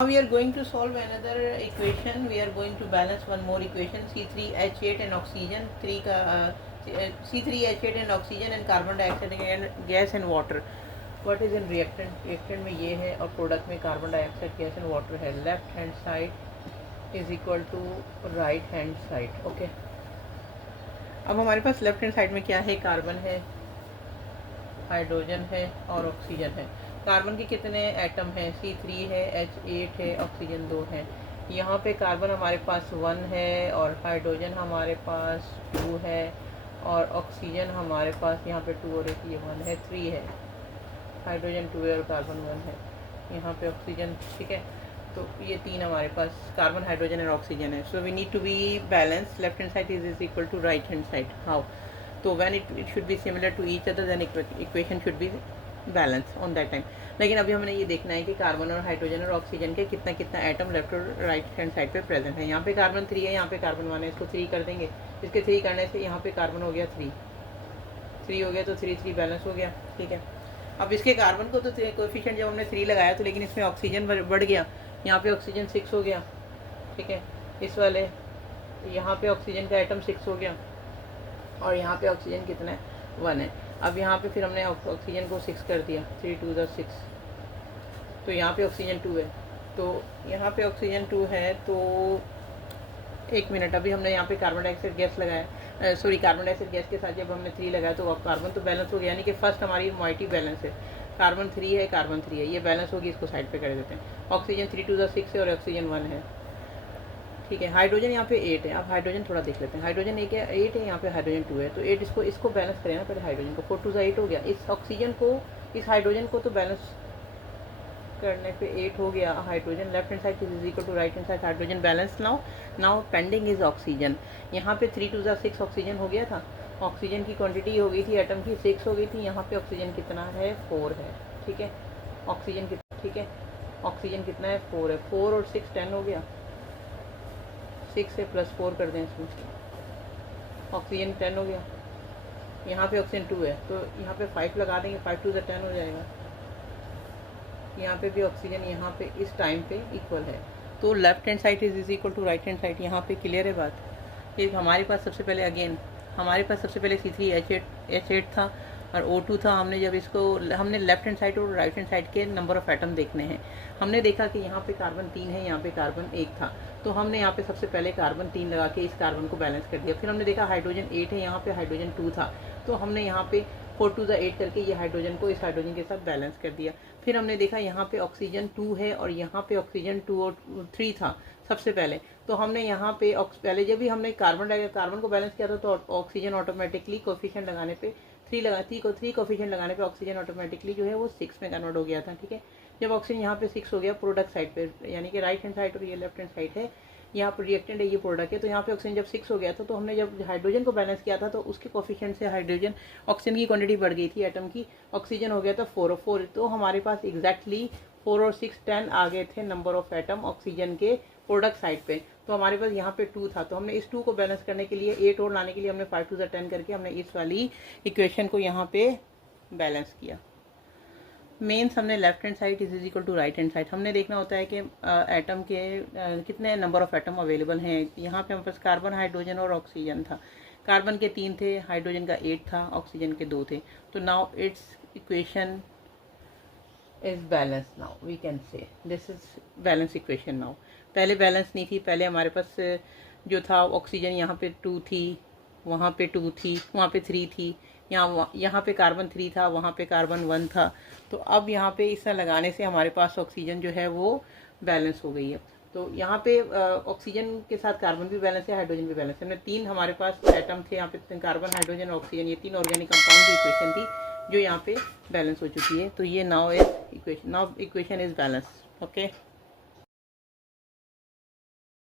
Now we are going to solve another equation. We are going to balance one more equation, C3H8 and oxygen, C3H8 and oxygen and carbon dioxide and gas and water. What is in reactant? Reactant में ये है और product में carbon dioxide gas and water है. Left hand side is equal to right hand side. Okay, अब हमारे पास left hand side में क्या है? कार्बन है, हाइड्रोजन है और ऑक्सीजन है. कार्बन के कितने एटम हैं? C3 है, H8 है, ऑक्सीजन 2 है. यहाँ पे कार्बन हमारे पास 1 है और हाइड्रोजन हमारे पास 2 है और ऑक्सीजन हमारे पास यहाँ पे 2 और 1 है, 3 है. हाइड्रोजन 2 है और कार्बन 1 है. यहाँ पे ऑक्सीजन, ठीक है. तो ये 3 हमारे पास कार्बन, हाइड्रोजन और ऑक्सीजन है. So we need to be balance. Left hand side is equal to right hand side. How? तो when it should be similar to each other then equation should be balance on that time. लेकिन अभी हमने ये देखना है कि carbon और hydrogen और ऑक्सीजन के कितना कितना एटम लेफ्ट और राइट हैंड साइड पे प्रेजेंट है. यहाँ पे कार्बन 3 है, यहाँ पे कार्बन 1 है. इसको 3 कर देंगे. इसके 3 करने से यहाँ पे कार्बन हो गया 3 हो गया, तो 3 बैलेंस हो गया. ठीक है. अब इसके कार्बन को तो कोएफिशिएंट जब हमने 3 लगाया तो, लेकिन इसमें ऑक्सीजन बढ़ गया. यहाँ पे ऑक्सीजन 6 हो गया. ठीक है. इस वाले यहाँ पे ऑक्सीजन का एटम 6 हो गया और यहाँ पे ऑक्सीजन कितना है? 1 है. अब यहाँ पे फिर हमने ऑक्सीजन को 6 कर दिया. 3 2 6. तो यहाँ पे ऑक्सीजन 2 है. तो यहाँ पे ऑक्सीजन 2 है. तो एक मिनट, अभी हमने यहाँ पे कार्बन डाइऑक्साइड गैस लगाया, कार्बन डाइऑक्साइड गैस के साथ जब हमने 3 लगाया तो कार्बन तो बैलेंस हो गया. यानी कि फर्स्ट हमारी मोइटी बैलेंस है. कार्बन 3 है, कार्बन 3 है, ये बैलेंस होगी. इसको साइड पे कर देते हैं. ऑक्सीजन 3 2 6 है और ऑक्सीजन 1 है. ठीक है. हाइड्रोजन यहाँ पे 8 है. अब हाइड्रोजन थोड़ा देख लेते हैं. हाइड्रोजन 8 है, यहाँ पे हाइड्रोजन 2 है. तो 8 इसको बैलेंस करें ना पहले. हाइड्रोजन को 4 2 8 हो गया. इस ऑक्सीजन को, इस हाइड्रोजन को तो बैलेंस करने पे 8 हो गया. Hydrogen left hand side is equal to right hand side. Hydrogen balance. Now pending is oxygen. यहाँ पे 3 2 6 ऑक्सीजन हो गया था. ऑक्सीजन की क्वांटिटी हो गई थी एटम की 6 हो गई थी. यहाँ पे ऑक्सीजन कितना है? 4 है. ठीक है. ऑक्सीजन कितना? ठीक है. ऑक्सीजन कितना है? 4 है. 4 और 6 10 हो गया. 6 से प्लस 4 कर दें इसमें, ऑक्सीजन 10 हो गया. यहाँ पे ऑक्सीजन 2 है तो यहाँ पे 5 लगा देंगे. 5 2 से 10 हो जाएगा. यहाँ पे भी ऑक्सीजन यहाँ पे इस टाइम पे इक्वल है. तो left hand side is equal to right hand side. यहाँ पे क्लियर है बात. फिर हमारे पास सबसे पहले C3H8 था और O2 था. हमने जब इसको हमने लेफ्ट हैंड साइड और राइट हैंड साइड के नंबर ऑफ एटम देखने हैं. हमने देखा कि यहाँ पे कार्बन 3 है, यहाँ पे कार्बन 1 था. तो हमने यहाँ पे सबसे पहले कार्बन 3 लगा के इस कार्बन को बैलेंस कर दिया. फिर हमने देखा हाइड्रोजन 8 है, यहाँ पे हाइड्रोजन 2 था. तो हमने यहाँ पे 4 2 8 करके ये हाइड्रोजन को इस हाइड्रोजन के साथ बैलेंस कर दिया. फिर हमने देखा यहाँ पे ऑक्सीजन 2 है और यहाँ पे ऑक्सीजन 2 और 3 था सबसे पहले. तो हमने यहाँ पे पहले जब भी हमने कार्बन को बैलेंस किया था तो ऑक्सीजन ऑटोमेटिकली कोफिशिएंट लगाने पे 3 कोफिशिएंट लगाने पे ऑक्सीजन ऑटोमेटिकली जो है वो 6 में कन्वर्ट हो गया था. ठीक है. जब ऑक्सीजन यहाँ पे 6 हो गया प्रोडक्ट साइड पे, यानी कि राइट हैंड साइड और ये लेफ्ट हैंड साइड है, यहाँ पर रिएक्टेंट है, ये प्रोडक्ट है. तो यहाँ पे ऑक्सीजन जब 6 हो गया था तो हमने जब हाइड्रोजन को बैलेंस किया था तो उसके कोफिशिएंट से हाइड्रोजन ऑक्सीजन की क्वांटिटी बढ़ गई थी एटम की. ऑक्सीजन हो गया था 4 और 4. तो हमारे पास एग्जैक्टली 4 और 6 10 आ गए थे नंबर ऑफ एटम ऑक्सीजन के प्रोडक्ट साइड पे. तो हमारे पास यहाँ पे 2 था. तो हमने इस 2 को बैलेंस करने के लिए 8 और लाने के लिए हमने 5 2 से 10 करके हमने इस वाली इक्वेशन को यहाँ पे बैलेंस किया. मेन्स हमने left hand side is equal to right hand side. हमने देखना होता है कि एटम के कितने नंबर ऑफ एटम अवेलेबल हैं. यहाँ पे हमारे पास कार्बन, हाइड्रोजन और ऑक्सीजन था. कार्बन के 3 थे, हाइड्रोजन का 8 था, ऑक्सीजन के 2 थे. तो now it's equation is balance. Now we can say this is balance equation. Now पहले बैलेंस नहीं थी. पहले हमारे पास जो था ऑक्सीजन यहाँ पे 2 थी, वहाँ पे 2 थी, वहाँ पे 3 थी, यहाँ पे कार्बन 3 था, वहाँ पे कार्बन 1 था. तो अब यहाँ पे इस तरह लगाने से हमारे पास ऑक्सीजन जो है वो बैलेंस हो गई है. तो यहाँ पे ऑक्सीजन के साथ कार्बन भी बैलेंस है, हाइड्रोजन भी बैलेंस है. 3 हमारे पास एटम थे यहाँ पे, कार्बन, हाइड्रोजन और ऑक्सीजन. ये 3 ऑर्गेनिक कंपाउंड की इक्वेशन थी जो यहाँ पे बैलेंस हो चुकी है. तो ये now equation is balance. Okay.